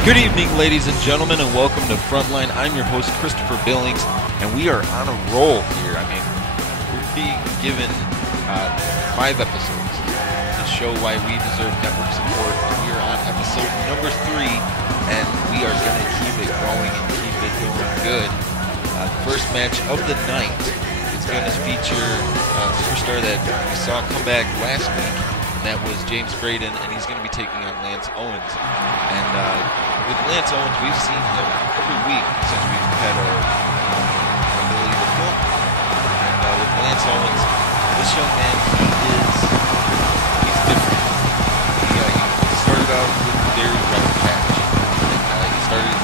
Good evening, ladies and gentlemen, and welcome to Frontline. I'm your host, Christopher Billings, and we are on a roll here. I mean, we're being given 5 episodes to show why we deserve network support. We are on episode number 3, and we are going to keep it going and keep it going good. The first match of the night is going to feature a superstar that we saw come back last week. That was James Braden, and he's going to be taking on Lance Owens. And with Lance Owens, we've seen him every week since we've had our ability to film. And with Lance Owens, this young man, he's different. He started out with a very rough patch.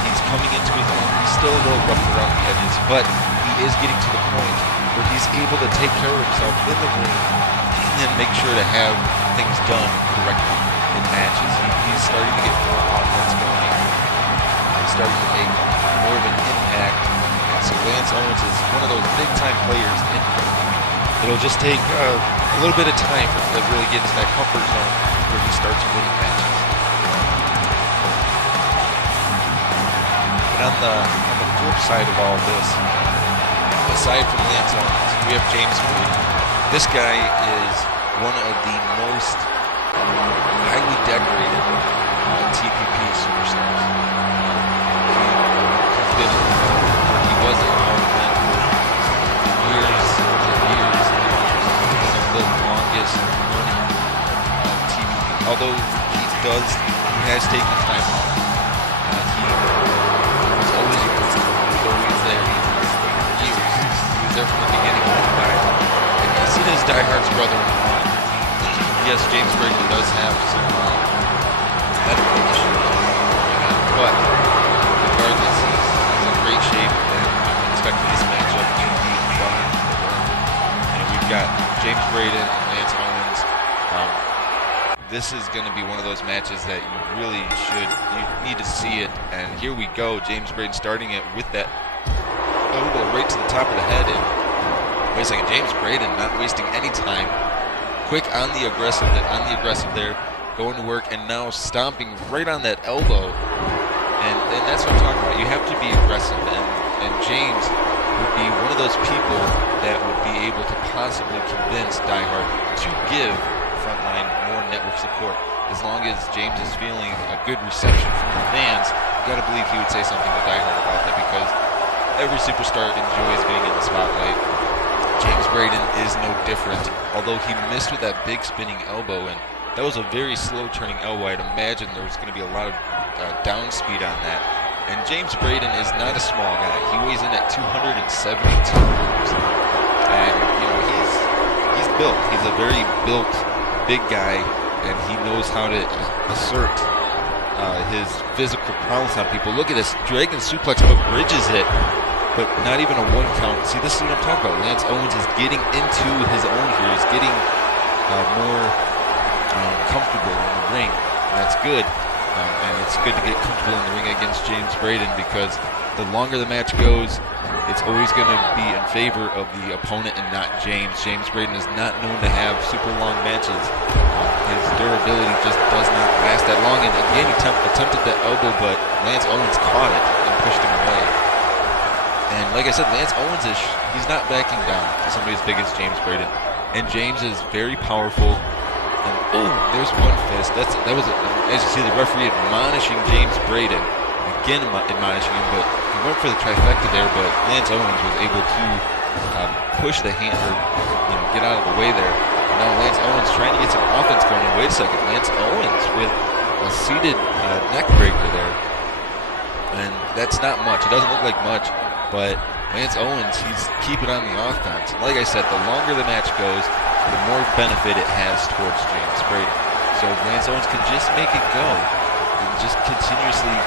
He's coming into his own. He's still a little rough around the edges, but he is getting to the point where he's able to take care of himself in the ring and make sure to have things done correctly in matches. He's starting to get more offense going. He's starting to make more of an impact. And so Lance Owens is one of those big-time players in Frontline. It'll just take a little bit of time for him to really get into that comfort zone where he starts winning matches. But on the flip side of all this, aside from Lance Owens, we have James Braden. This guy is one of the most highly decorated TPP superstars. He's been where he wasn't all in for years and years. He's one of the longest running TPP. Although he has taken time off. He was always there. He was there from the beginning of the diet. He's seen his diehards brother-in-law. Yes, James Braden does have some medical issues, but regardless, he's in great shape, and I'm expecting this matchup to be fun. And we've got James Braden and Lance Owens. This is going to be one of those matches that you need to see it. And here we go, James Braden starting it with that elbow right to the top of the head. And wait a second, James Braden not wasting any time. Quick on the aggressive there, going to work, and now stomping right on that elbow. And that's what I'm talking about. You have to be aggressive, and James would be one of those people that would be able to possibly convince Die Hard to give Frontline more network support. As long as James is feeling a good reception from the fans, you gotta believe he would say something to Die Hard about that, because every superstar enjoys being in the spotlight. James Braden is no different, although he missed with that big spinning elbow, and that was a very slow turning elbow. I'd imagine there was going to be a lot of down speed on that. And James Braden is not a small guy. He weighs in at 272 pounds. And, you know, he's built. He's a very built, big guy, and he knows how to assert his physical prowess on people. Look at this dragon suplex, but bridges it. But not even a 1 count. See, this is what I'm talking about. Lance Owens is getting into his own here. He's getting more comfortable in the ring. And that's good. And it's good to get comfortable in the ring against James Braden, because the longer the match goes, it's always going to be in favor of the opponent and not James. James Braden is not known to have super long matches. His durability just does not last that long. And again, he attempted that elbow, but Lance Owens caught it and pushed him away. And like I said, Lance Owens he's not backing down to somebody as big as James Braden. And James is very powerful. And oh, there's one fist. That was, as you see, the referee admonishing James Braden. Again admonishing him, but he went for the trifecta there, but Lance Owens was able to push the hand, or get out of the way there. And now Lance Owens trying to get some offense going. Wait a second, Lance Owens with a seated neck breaker there. And that's not much. It doesn't look like much. But Lance Owens, he's keeping on the offense. Like I said, the longer the match goes, the more benefit it has towards James Braden. So if Lance Owens can just make it go, and just continuously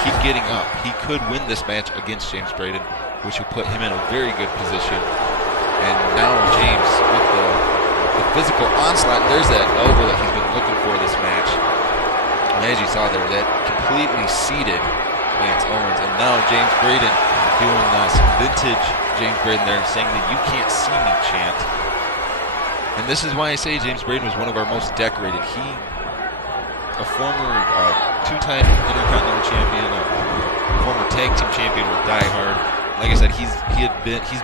keep getting up, he could win this match against James Braden, which will put him in a very good position. And now James with the physical onslaught. There's that elbow that he's been looking for this match. And as you saw there, that completely seated Lance Owens. And now James Braden doing some vintage James Braden there, saying that "you can't see me" chant. And this is why I say James Braden was one of our most decorated. a former two-time Intercontinental Champion, a former tag team champion with Die Hard. Like I said, he's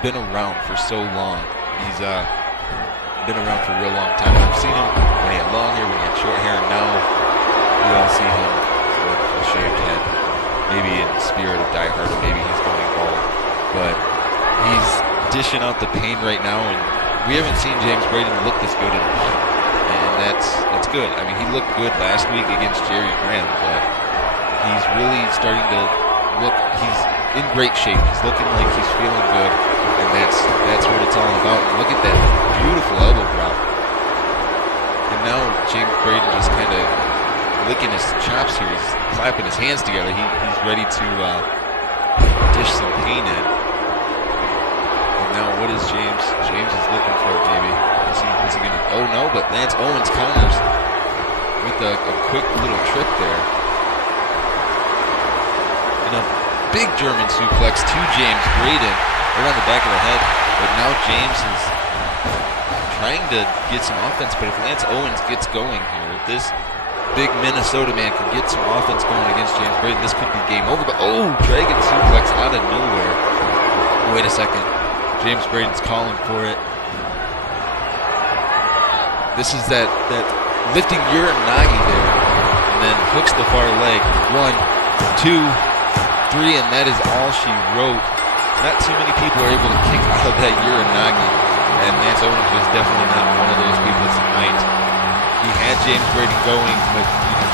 been around for so long. He's been around for a real long time. I've seen him when he had long hair, when he had short hair, and now we all see him with a shaved head. Maybe in the spirit of Die Hard, or maybe he's going bald. But he's dishing out the pain right now, and we haven't seen James Braden look this good in a while. And that's good. I mean, he looked good last week against Jerry Graham, but he's really starting to look, he's in great shape. He's looking like he's feeling good, and that's what it's all about. And look at that beautiful elbow drop. And now James Braden just kind of licking his chops here. He's clapping his hands together. He's ready to dish some pain in. And now what is James? James is looking for it, baby. Is he gonna? Oh no! But Lance Owens counters with a quick little trick there. And a big German suplex to James Braden right on the back of the head. But now James is trying to get some offense. But if Lance Owens gets going here, if this big Minnesota man can get some offense going against James Braden, this could be game over. But oh, Dragon suplex out of nowhere. Wait a second. James Braden's calling for it. This is that lifting Uranagi there, and then hooks the far leg. 1, 2, 3, and that is all she wrote. Not too many people are able to kick out of that Uranagi, and Lance Owens was definitely not one of those people tonight. He had James Braden going, but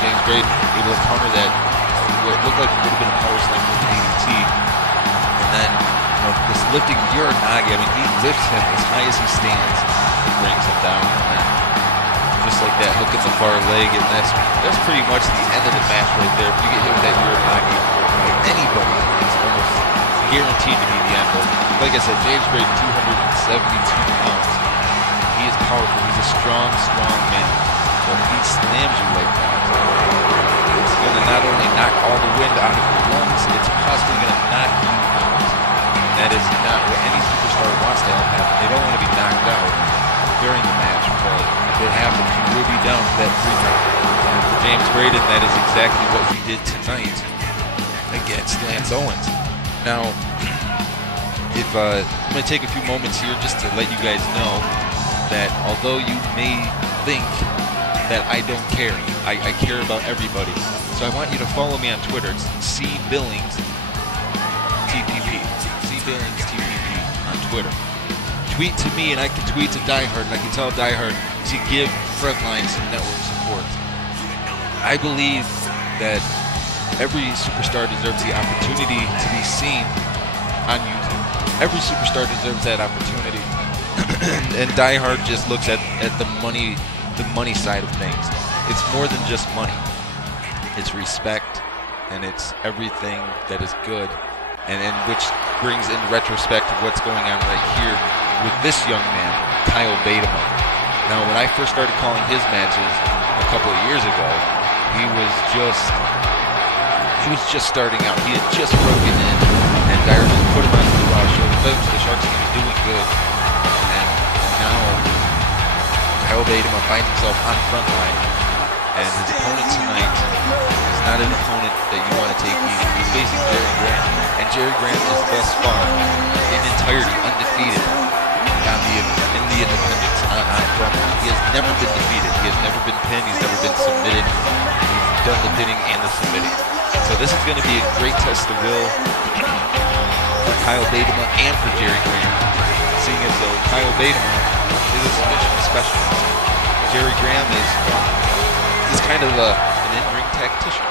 James Braden able to counter that what looked like it would have been a power slam with the DDT, and then this lifting Uranagi. I mean, he lifts him as high as he stands, and brings him down, and then just like that, hook at the far leg, and that's pretty much the end of the match right there. If you get hit with that Uranagi by anybody, it's almost guaranteed to be the end. But like I said, James Braden, 272 pounds. He is powerful. He's a strong man. So if he slams you like that, it's going to not only knock all the wind out of your lungs, it's possibly going to knock you out. And that is not what any superstar wants to have happen. They don't want to be knocked out during the match, but if it happens, you will be down to that 3 count. And for James Braden, that is exactly what he did tonight against Lance Owens. Now, if I'm going to take a few moments here just to let you guys know that although you may think that I don't care, I care about everybody. So I want you to follow me on Twitter. It's C Billings TPP. C Billings TPP on Twitter. Tweet to me, and I can tweet to Die Hard, and I can tell Die Hard to give Frontline some network support. I believe that every superstar deserves the opportunity to be seen on YouTube. Every superstar deserves that opportunity. And Die Hard just looks at the money side of things. It's more than just money. It's respect, and it's everything that is good, and which brings in retrospect what's going on right here with this young man, Kyle Bateman. Now, when I first started calling his matches a couple of years ago, he was just starting out. He had just broken in, and Dyer just put him on the Raw show. The Sharks team was doing good, and now Kyle Bateman finds himself on Frontline, and his opponent tonight is not an opponent that you want to take easy. He's facing Jerry Graham, and Jerry Graham is thus far in entirety undefeated in the independents on Frontline. He has never been defeated. He has never been pinned. He's never been submitted. He's done the pinning and the submitting. So this is going to be a great test of will for Kyle Bateman and for Jerry Graham, seeing as though Kyle Bateman is a submission specialist. Jerry Graham is kind of an in-ring tactician.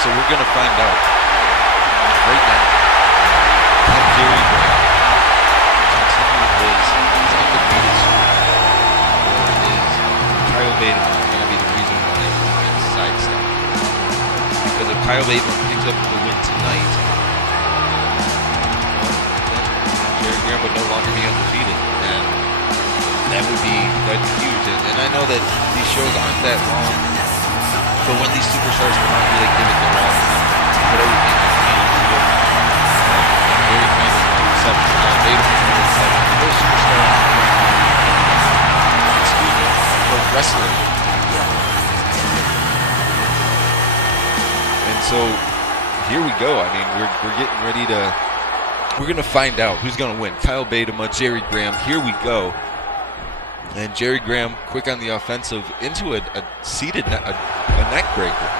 So we're going to find out right now. Can Jerry Graham continue his undefeated streak, or is Kyle Bateman going to be the reason why he gets sidestepped? Because if Kyle Bateman picks up the win tonight, then Jerry Graham would no longer be undefeated, and that's huge. And I know that these shows aren't that long, but when these superstars come out, really give it their all, put everything into it. Jerry Graham is no exception. Bateman is no exception. Those superstars, excuse me, for wrestler. And so here we go. I mean, we're getting ready to. We're gonna find out who's gonna win. Kyle Baitema, Jerry Graham. Here we go. And Jerry Graham, quick on the offensive, into a seated neck breaker.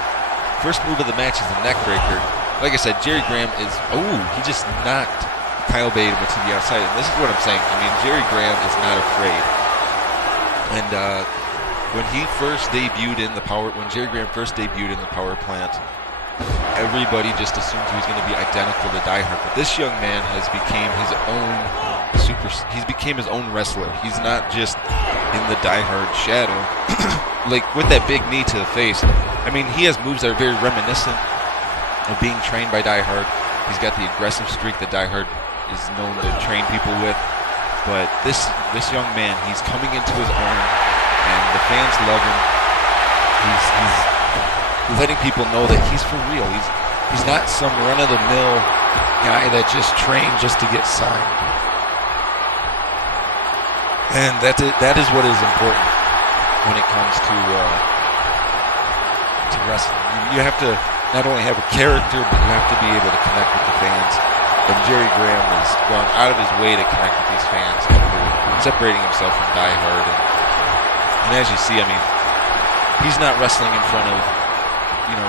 First move of the match is a neck breaker. Like I said, Jerry Graham is. Oh, he just knocked Kyle Baitema to the outside. And this is what I'm saying. I mean, Jerry Graham is not afraid. And when he first debuted in the power, when Jerry Graham first debuted in the power plant, everybody just assumed he was going to be identical to Die Hard. But this young man has became his own he's became his own wrestler. He's not just in the Die Hard shadow. Like with that big knee to the face. I mean, he has moves that are very reminiscent of being trained by Die Hard. He's got the aggressive streak that Die Hard is known to train people with. But this young man, he's coming into his own, and the fans love him. He's letting people know that he's for real. He's not some run-of-the-mill guy that just trained just to get signed. And that is what is important when it comes to wrestling. You have to not only have a character, but you have to be able to connect with the fans. And Jerry Graham has gone out of his way to connect with these fans, separating himself from Die Hard. And as you see, I mean, he's not wrestling in front of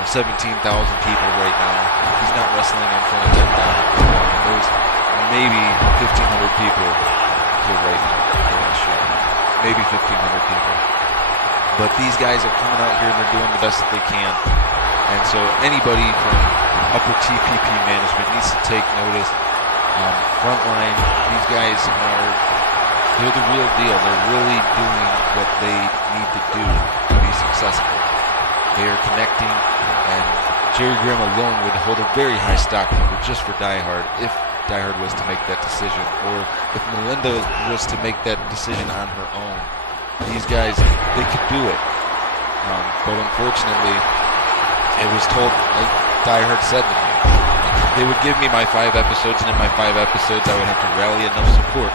17,000 people right now. He's not wrestling in front of 10,000 people. I mean, there's maybe 1,500 people here right now in the show. Maybe 1,500 people. But these guys are coming out here and they're doing the best that they can. And so anybody from upper TPP management needs to take notice. Frontline, these guys they're the real deal. They're really doing what they need to do to be successful. They are connecting, and Jerry Graham alone would hold a very high stock number just for Die Hard if Die Hard was to make that decision, or if Melinda was to make that decision on her own. These guys, they could do it. But unfortunately, it was told, like Die Hard said to me, they would give me my 5 episodes, and in my 5 episodes I would have to rally enough support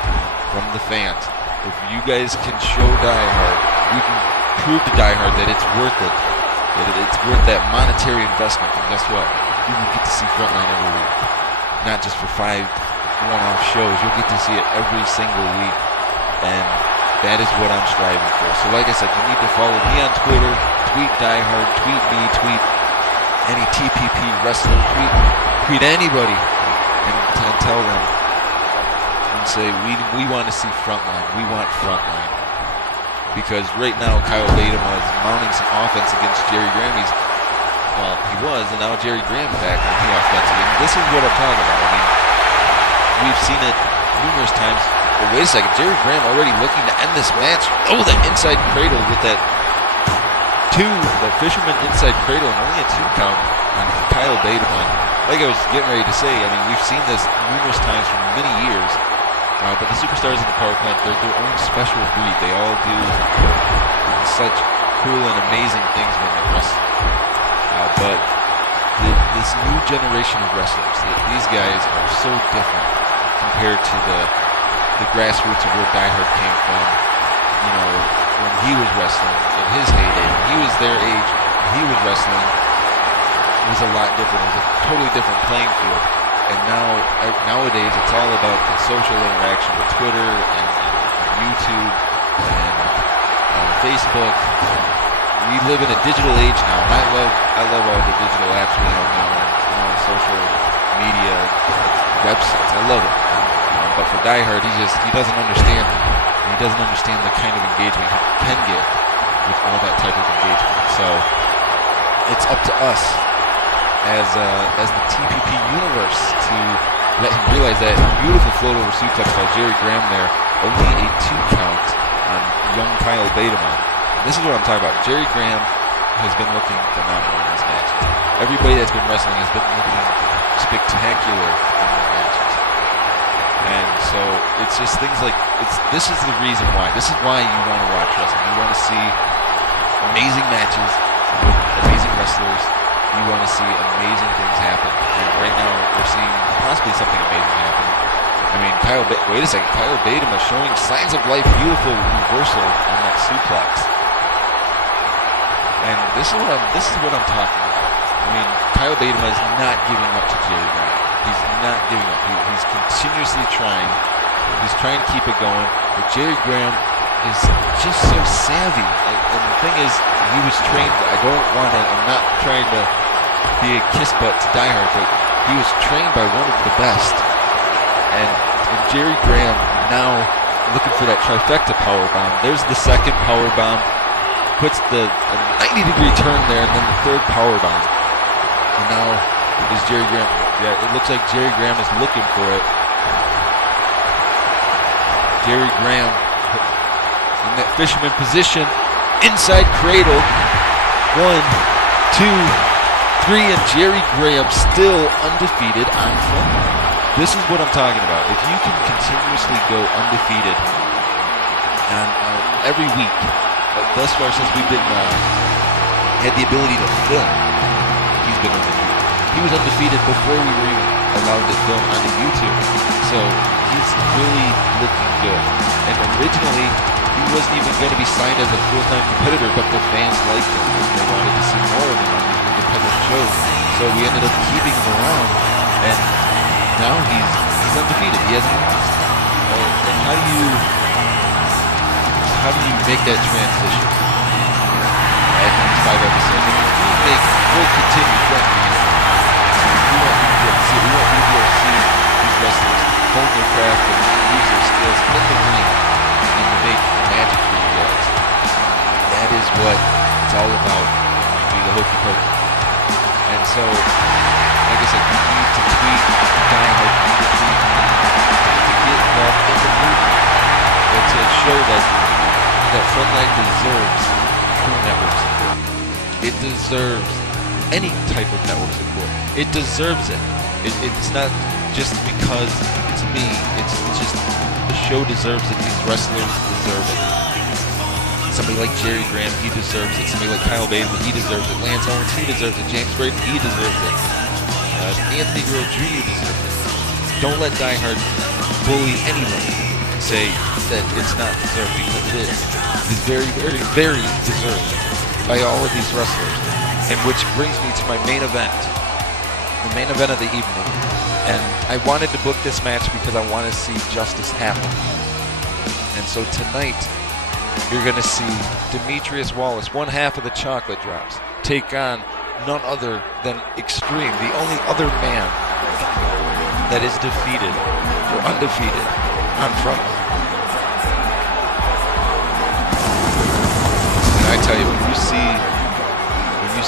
from the fans. If you guys can show Die Hard, you can prove to Die Hard that it's worth it. It's worth that monetary investment, and guess what? You will get to see Frontline every week. Not just for 5 one-off shows. You'll get to see it every single week, and that is what I'm striving for. So like I said, you need to follow me on Twitter, tweet Die Hard, tweet me, tweet any TPP wrestler, tweet anybody, and tell them, and say, we want to see Frontline. We want Frontline. Because right now, Kyle Baitema is mounting some offense against Jerry Graham. He was, and now Jerry Graham back on the offensive. And this is what I'm talking about. I mean, we've seen it numerous times. But wait a second, Jerry Graham already looking to end this match. Oh, that inside cradle with that fisherman inside cradle, and only a 2 count on Kyle Baitema. Like I was getting ready to say, I mean, we've seen this numerous times for many years. But the superstars in the power plant, they're their own special breed. They all do such cool and amazing things when they wrestle. But this new generation of wrestlers, these guys are so different compared to the grassroots of where Die Hard came from. You know, when he was wrestling in his heyday, when he was their age, when he was wrestling, it was a lot different. It was a totally different playing field. And nowadays, it's all about the social interaction with Twitter and YouTube and Facebook. We live in a digital age now, and I love all the digital apps we have now, and social media websites. I love it. But for Die Hard, he doesn't understand it. He doesn't understand the kind of engagement he can get with all that type of engagement. So it's up to us as the TPP universe to let him realize that beautiful float over suplex by Jerry Graham there, only a 2 count on young Kyle Baitema. This is what I'm talking about. Jerry Graham has been looking phenomenal in this match. Everybody that's been wrestling has been looking spectacular in their matches. And so it's just things like, this is the reason why. This is why you want to watch wrestling. You want to see amazing matches with amazing wrestlers. You want to see amazing things happen. And right now, we're seeing possibly something amazing happen. I mean, wait a second. Kyle Baitema showing signs of life. Beautiful reversal on that suplex. And this is what I'm talking about. I mean, Kyle Bateman is not giving up to Jerry Graham. He's not giving up. He's continuously trying. He's trying to keep it going. But Jerry Graham is just so savvy. And the thing is, he was trained. I'm not trying to be a kiss butt to Die Hard, but he was trained by one of the best. And Jerry Graham now looking for that trifecta power bomb. There's the second power bomb. Puts the 90-degree turn there, and then the third power bomb. And now is Jerry Graham. Yeah, it looks like Jerry Graham is looking for it. Jerry Graham in that fisherman position, inside cradle. 1, 2, 3, and Jerry Graham still undefeated on Frontline. This is what I'm talking about. If you can continuously go undefeated on every week, thus far since we've been had the ability to film, he's been undefeated. He was undefeated before we were even allowed to film onto YouTube. So he's really looking good. And originally, he wasn't even going to be signed as a full-time competitor, but the fans liked him. They wanted to see more of him on these independent shows. So we ended up keeping him around, and now he's undefeated. He hasn't lost. And how do you make that transition? After these 5 episodes, we'll continue Frontline. We want people to see these wrestlers hone their craft and use their skills in the ring and to make magic for you guys. That is what it's all about. Do the hokey pokey. And so, like I said, you need to tweet Die Hard, you need to tweet me to get involved in the movement, but to show that Frontline deserves Crew Network support. It deserves any type of network support. It deserves it. It's not just because it's me. It's just the show deserves it. These wrestlers deserve it. Somebody like Jerry Graham, he deserves it. Somebody like Kyle Bateman, he deserves it. Lance Owens, he deserves it. James Braden, he deserves it. Anthony Guerrero Jr. deserves it. Don't let Die Hard bully anybody and say that it's not deserved, because it is. It's very, very, very deserved by all of these wrestlers. And which brings me to my main event. The main event of the evening. And I wanted to book this match because I want to see justice happen. And so tonight, you're going to see Demetrius Wallace, one half of the Chocolate Drops, take on none other than Extreme, the only other man that is defeated or undefeated on Frontline. And I tell you, when you see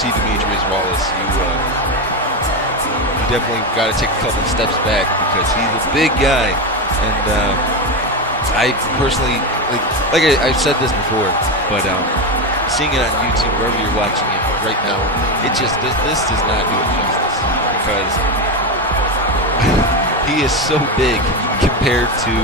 Demetrius Wallace, you definitely got to take a couple of steps back, because he's a big guy. And I personally, I've said this before, but seeing it on YouTube, wherever you're watching it right now, this does not do it justice, because he is so big compared to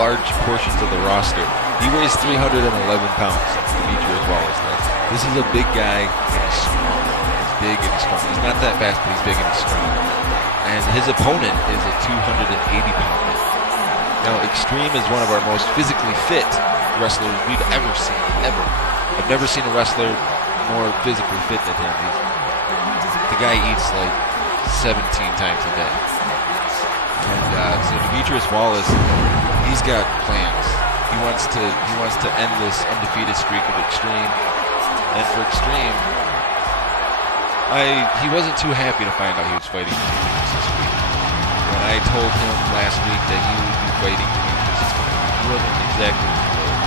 large portions of the roster. He weighs 311 pounds, Demetrius Wallace does. This is a big guy, and he's strong. He's big and he's strong. He's not that fast, but he's big and he's strong. And his opponent is a 280-pound man. Now, Extreme is one of our most physically fit wrestlers we've ever seen, ever. I've never seen a wrestler more physically fit than him. The guy eats like 17 times a day. And so Demetrius Wallace, he's got plans. He wants to end this undefeated streak of Extreme. And for Extreme, he wasn't too happy to find out he was fighting Demetrius this week. When I told him last week that he would be fighting Demetrius this week, he wasn't exactly thrilled.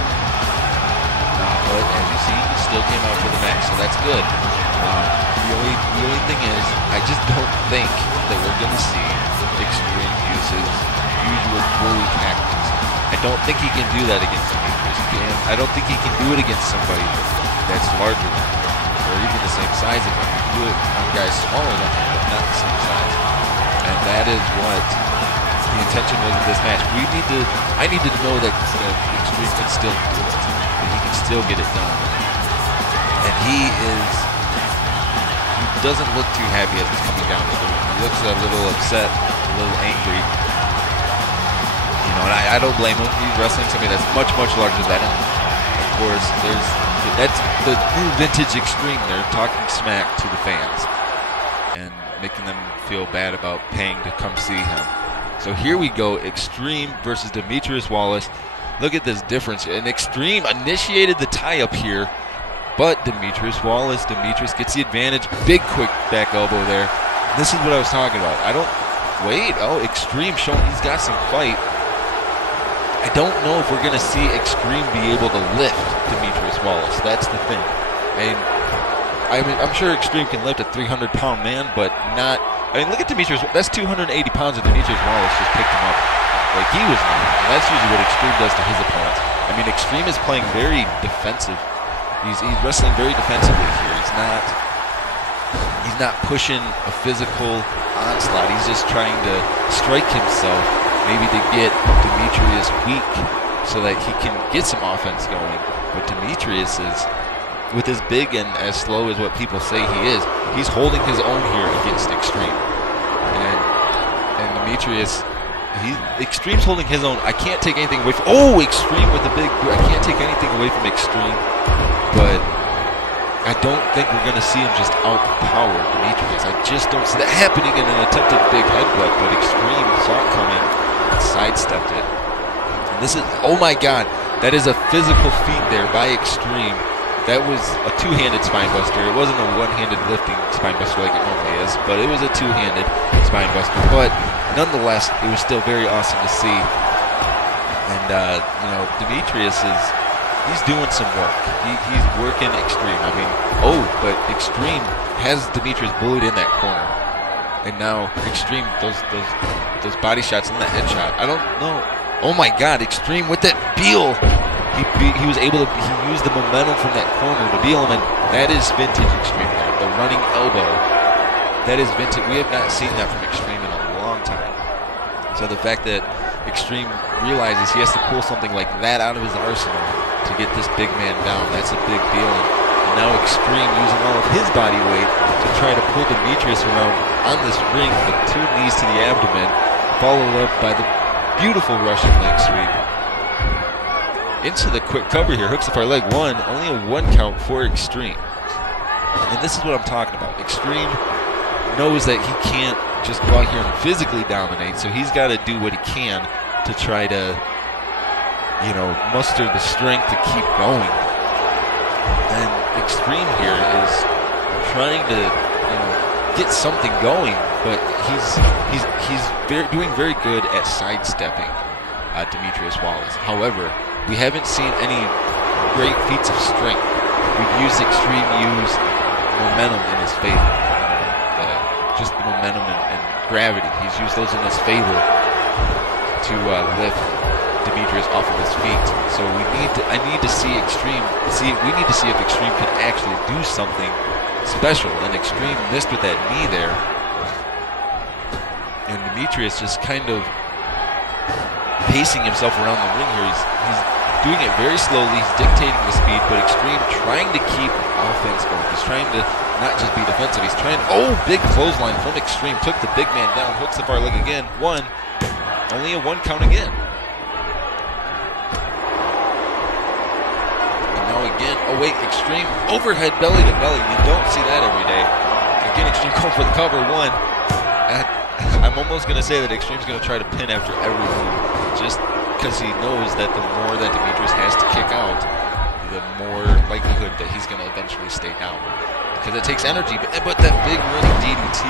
But as you see, he still came out for the match, so that's good. The only thing is, I just don't think that we're going to see Extreme use his usual bully tactics. I don't think he can do that against Demetrius. I don't think he can do it against somebody that's larger than him, or even the same size as him. He can do it on guys smaller than him, but not the same size. And that is what the intention was of this match. I need to know that Extreme can still do it, that he can still get it done. And he doesn't look too happy as he's coming down to the ring. He looks a little upset, a little angry. And I don't blame him. He's wrestling somebody that's much, much larger than him. Of course, there's That's the new vintage Extreme. They're talking smack to the fans and making them feel bad about paying to come see him. So here we go, Extreme versus Demetrius Wallace. Look at this difference. And Extreme initiated the tie-up here, but Demetrius gets the advantage. Big quick back elbow there. This is what I was talking about. Extreme showing he's got some fight. I don't know if we're going to see Extreme be able to lift Demetrius Wallace. That's the thing. I'm sure Extreme can lift a 300-pound man, but not. Look at Demetrius. That's 280 pounds, and Demetrius Wallace just picked him up like he was not. And that's usually what Extreme does to his opponents. Extreme is playing very defensive. He's wrestling very defensively here. He's not pushing a physical onslaught. He's just trying to strike himself, maybe to get Demetrius weak so that he can get some offense going. But Demetrius is, with as big and as slow as what people say he is, he's holding his own here against Extreme. And Demetrius, Extreme's holding his own. I can't take anything away from, Extreme with the big, I can't take anything away from Extreme, but I don't think we're going to see him just outpower Demetrius. I just don't see that happening in an attempted big headbutt, but Extreme saw it coming and sidestepped it. And this is, oh my God, that is a physical feat there by Extreme. That was a two-handed spine buster. It wasn't a one-handed lifting spine buster like it normally is, but it was a two-handed spine buster. But nonetheless, it was still very awesome to see. And, Demetrius he's doing some work. He's working Extreme. But Extreme has Demetrius bullied in that corner. And now Extreme, those body shots and that headshot. I don't know. Oh my God, Extreme with that Beal. He was able to, he used the momentum from that corner to Beal him, and that is vintage Extreme there. The running elbow. That is vintage. We have not seen that from Extreme in a long time. So the fact that Extreme realizes he has to pull something like that out of his arsenal to get this big man down, that's a big deal. And now Extreme using all of his body weight to try to pull Demetrius around on this ring with 2 knees to the abdomen, followed up by the beautiful Russian leg sweep. Into the quick cover here, hooks up our leg 1, only a 1 count for Extreme. And this is what I'm talking about. Extreme knows that he can't just go out here and physically dominate, so he's got to do what he can to try to, muster the strength to keep going. And Extreme here is trying to, get something going, but he's doing very good at sidestepping Demetrius Wallace. However, we haven't seen any great feats of strength. We've used Extreme use momentum in his favor. Just the momentum and gravity. He's used those in his favor to lift Demetrius off of his feet. So I need to see Extreme. We need to see if Extreme can actually do something special. And Extreme missed with that knee there. And Demetrius just kind of pacing himself around the ring here. He's doing it very slowly. He's dictating the speed, but Extreme trying to keep offense going. He's trying to not just be defensive. He's trying. Big clothesline from Extreme. Took the big man down. Hooks up our leg again. 1. Only a 1 count again. And now again. Extreme overhead belly to belly. You don't see that every day. Again, Extreme going for the cover. 1. I'm almost going to say that Extreme's going to try to pin after every move, just because he knows that the more that Demetrius has to kick out, the more likelihood that he's going to eventually stay down. Because it takes energy, but that big running DDT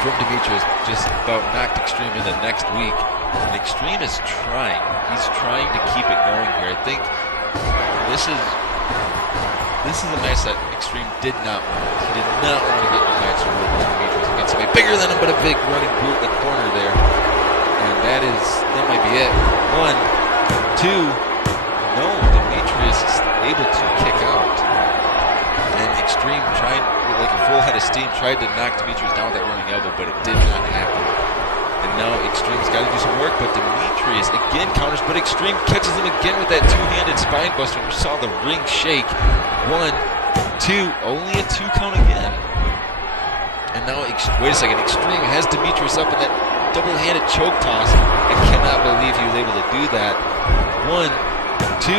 from Demetrius just about knocked Extreme into next week. And Extreme is trying. He's trying to keep it going here. I think this is a match that Extreme did not want. He did not want to get in a match with Demetrius against somebody bigger than him, but a big running boot in the corner there. And that might be it. 1, 2. No, Demetrius is able to kick out. And Extreme tried, like a full head of steam, tried to knock Demetrius down with that running elbow, but it did not happen. And now Extreme's got to do some work, but Demetrius again counters, but Extreme catches him again with that 2-handed spine buster. You saw the ring shake. 1, 2, only a 2 count again. And now, wait a second, Extreme has Demetrius up in that double-handed choke toss. I cannot believe he was able to do that. 1, 2,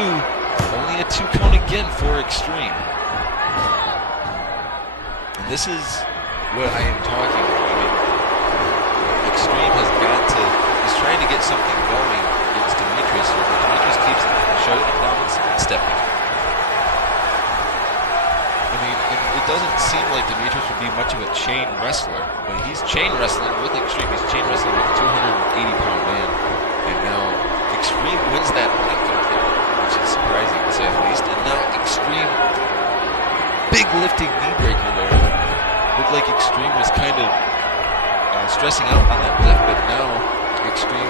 Only a 2 count again for Extreme. And this is what I am talking about. I mean, Extreme has got to, he's trying to get something going against Demetrius here, but Demetrius keeps shutting him down and stepping. I mean, it doesn't seem like Demetrius would be much of a chain wrestler, but he's chain wrestling with Extreme. He's chain wrestling with a 280-pound man. And now Extreme wins that knockout there, which is surprising to say the least. And now Extreme, big lifting knee breaker there. Looked like Extreme was kind of stressing out on that lift, but now Extreme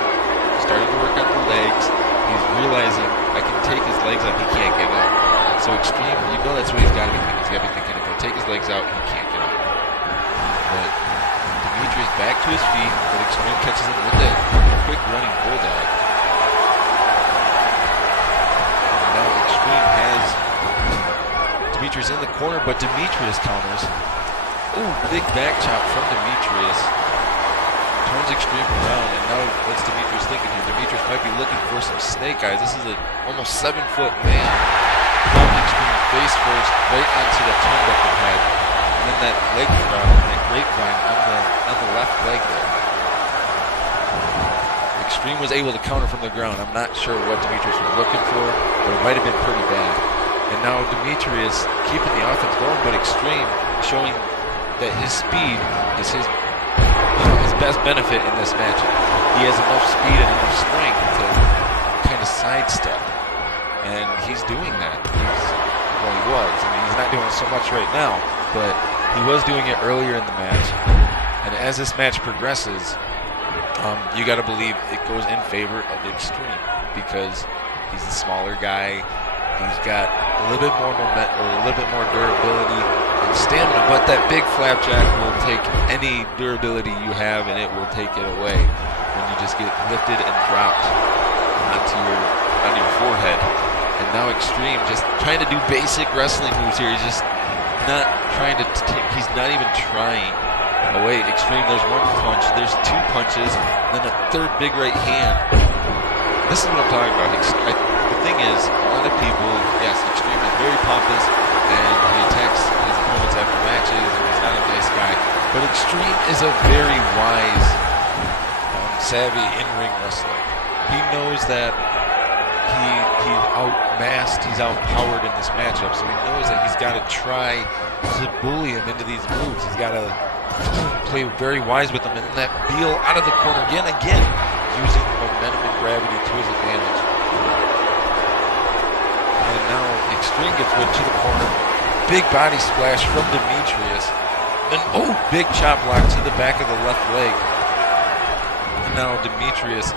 starting to work on the legs. He's realizing I can take his legs out, he can't get up. So Extreme, you know that's what he's got to be thinking. He's got to be thinking, if I take his legs out, he can't get up. But Demetrius back to his feet, but Extreme catches him with that quick running bulldog. And now Extreme has Demetrius in the corner, but Demetrius counters. Ooh, big back chop from Demetrius. Turns Extreme around, and now what's Demetrius thinking here? Demetrius might be looking for some snake eyes. This is an almost 7-foot man. Dropping Extreme face first, right onto the turnbuckle pad. And then that leg drop, that grapevine on the left leg there. Extreme was able to counter from the ground. I'm not sure what Demetrius was looking for, but it might have been pretty bad. And now Demetrius keeping the offense going, but Extreme showing that his speed is his best benefit in this match. He has enough speed and enough strength to kind of sidestep, and he's doing that. Well, he was. I mean, he's not doing it so much right now, but he was doing it earlier in the match. And as this match progresses, you got to believe it goes in favor of Extreme because he's the smaller guy. He's got a little bit more momentum, or a little bit more durability and stamina, but that big flapjack will take any durability you have and it will take it away when you just get lifted and dropped onto your forehead. And now Extreme just trying to do basic wrestling moves here. He's just not trying to he's not even trying. Oh wait, Extreme, there's one punch, there's 2 punches, and then a third big right hand. This is what I'm talking about. The thing is, a lot of people, yes, Extreme is very pompous, and he attacks his opponents after matches, and he's not a nice guy. But Extreme is a very wise, savvy in-ring wrestler. He knows that he's outmassed, he's outpowered in this matchup, so he knows that he's got to try to bully him into these moves. He's got to play very wise with him, and that Beal out of the corner again, using momentum and gravity to his advantage. And now Extreme gets whipped to the corner. Big body splash from Demetrius. And big chop block to the back of the left leg. And now Demetrius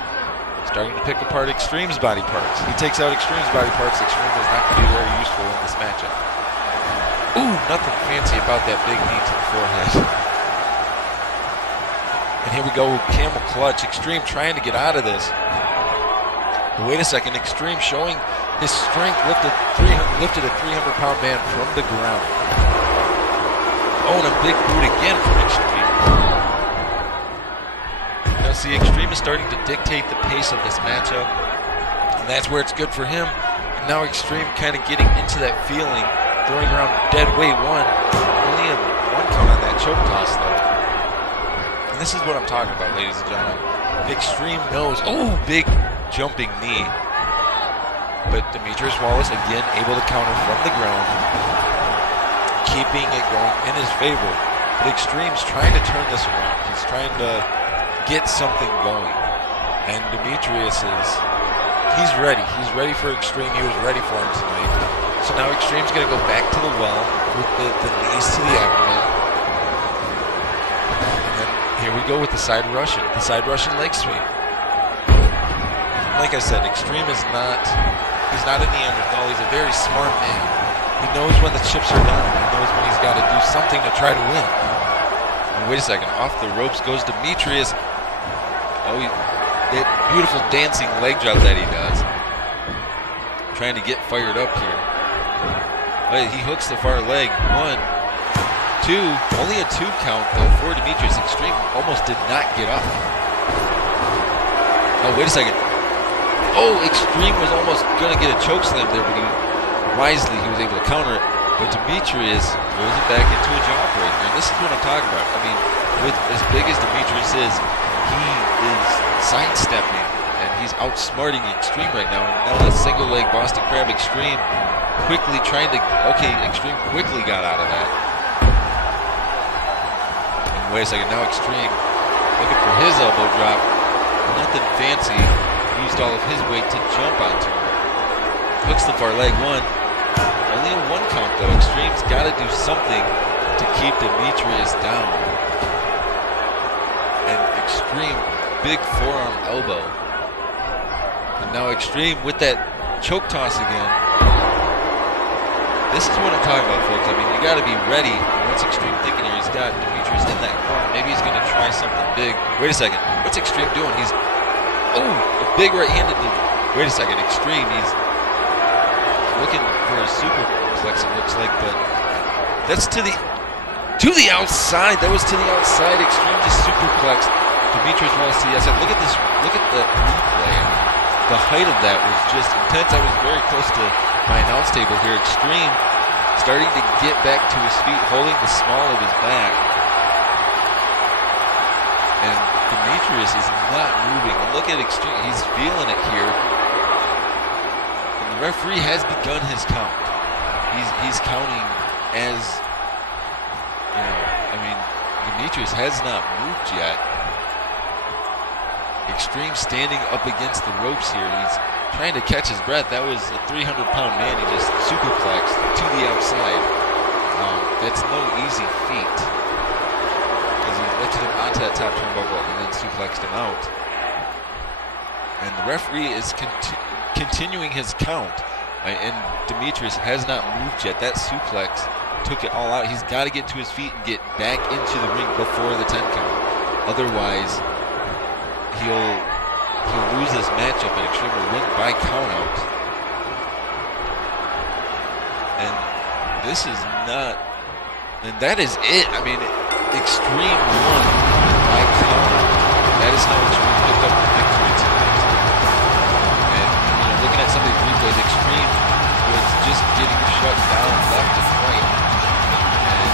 starting to pick apart Extreme's body parts. He takes out Extreme's body parts. Extreme is not going to be very useful in this matchup. Nothing fancy about that big knee to the forehead. And here we go, camel clutch. Extreme trying to get out of this. But wait a second, Extreme showing his strength, lifted a 300-pound man from the ground. And a big boot again for Extreme. Now see, Extreme is starting to dictate the pace of this matchup, and that's where it's good for him. And now Extreme kind of getting into that feeling, throwing around dead weight 1. Only a 1 count on that choke toss though. And this is what I'm talking about, ladies and gentlemen. Extreme knows, big jumping knee. But Demetrius Wallace, again, able to counter from the ground, keeping it going in his favor. But Extreme's trying to turn this around. He's trying to get something going. And Demetrius he's ready. He's ready for Extreme. He was ready for him tonight. So now Extreme's going to go back to the well with the knees to the abdomen. Here we go with the side Russian leg sweep. Like I said, Extreme he's not a Neanderthal. He's a very smart man. He knows when the chips are down. He knows when he's got to do something to try to win. And wait a second, off the ropes goes Demetrius. That beautiful dancing leg drop that he does. Trying to get fired up here. But he hooks the far leg. 1, 2, only a 2 count though for Demetrius. Extreme almost did not get up. Wait a second. Oh, Extreme was almost going to get a choke slam there, but he was able to counter it. But Demetrius throws it back into a jawbreaker. And this is what I'm talking about. I mean, with as big as Demetrius is, he is sidestepping, and he's outsmarting Extreme right now. And now that single leg Boston Crab Extreme quickly trying to, okay, Extreme quickly got out of that. And wait a second, now Extreme looking for his elbow drop. Nothing fancy. Used all of his weight to jump onto him. Hooks the far leg, one. Only a 1 count though. Extreme's got to do something to keep Demetrius down. And Extreme, big forearm elbow. And now Extreme with that choke toss again. This is what I'm talking about, folks. I mean, you got to be ready. What's Extreme thinking here? He's got Demetrius in that corner. Maybe he's going to try something big. Wait a second. What's Extreme doing? He's, oh, a big right-handed. Wait a second. Extreme, he's looking for a superplex, it looks like, but that's to the outside. That was to the outside. Extreme just superplexed Demetrius Wallace to the outside. Look at this. Look at the replay. The height of that was just intense. I was very close to my announce table here. Extreme starting to get back to his feet, holding the small of his back. And Demetrius is not moving. Look at Extreme. He's feeling it here. And the referee has begun his count. He's counting as, you know, I mean, Demetrius has not moved yet. Extreme standing up against the ropes here. He's trying to catch his breath. That was a 300-pound man. He just superplexed to the outside. That's no easy feat, because he lifted him onto that top turnbuckle and then suplexed him out. And the referee is continuing his count. And Demetrius has not moved yet. That suplex took it all out. He's got to get to his feet and get back into the ring before the 10 count. Otherwise, he'll lose this matchup, and Extreme will win by countout. And this is not, and that is it. I mean, Extreme won by countout. That is how Extreme picked up the victory tonight. And, you know, looking at some of these replays, Extreme was just getting shut down left and right. And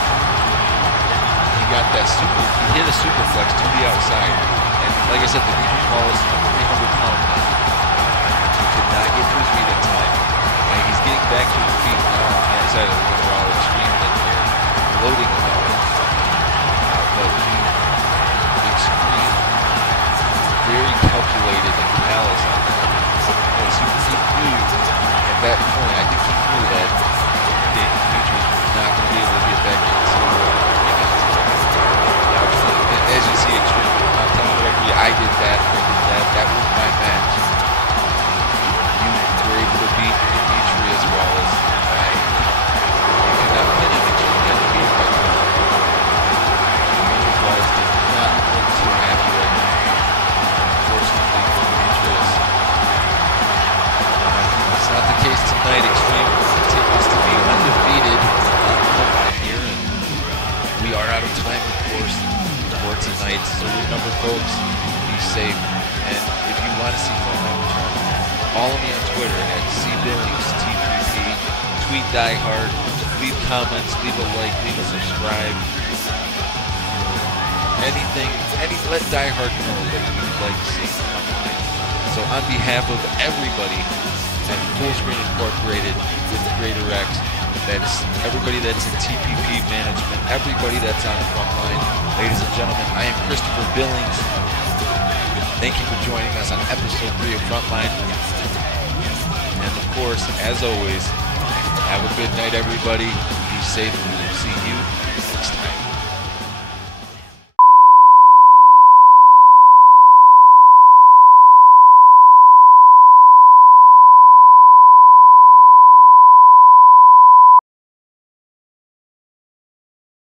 he got that he hit a superflex to the outside. And like I said, Demetrius Wallace, a 300-pound man, he could not get to his feet in time. And he's getting back to his feet now on the outside of the ring while Extreme in here, loading him out. But Extreme, very calculated and callous on that. He knew at that point, I think he knew that Demetrius was not going to be able to get back into the ring. As you see, Extreme, I'm telling the referee, I did that, that was my match. You were able to beat Demetrius Wallace by, you could not pin him. Extreme had to beat him by Demetrius Wallace does not look too happy right now. Unfortunately for Demetrius. It's not the case tonight. Extreme continues to be undefeated on the line here, and we are out of time, of course, for tonight. So remember, folks, be safe. And if you want to see Frontline return, follow me on Twitter at cbillingstpp. Tweet diehard, leave comments, leave a like, leave a subscribe. Anything, let diehard know that you would like to see Frontline. So on behalf of everybody at Full Screen Incorporated with Greater X, that's everybody that's in TPP management, everybody that's on Frontline, ladies and gentlemen, I am Christopher Billings. Thank you for joining us on episode 3 of Frontline. And of course, as always, have a good night, everybody. Be safe.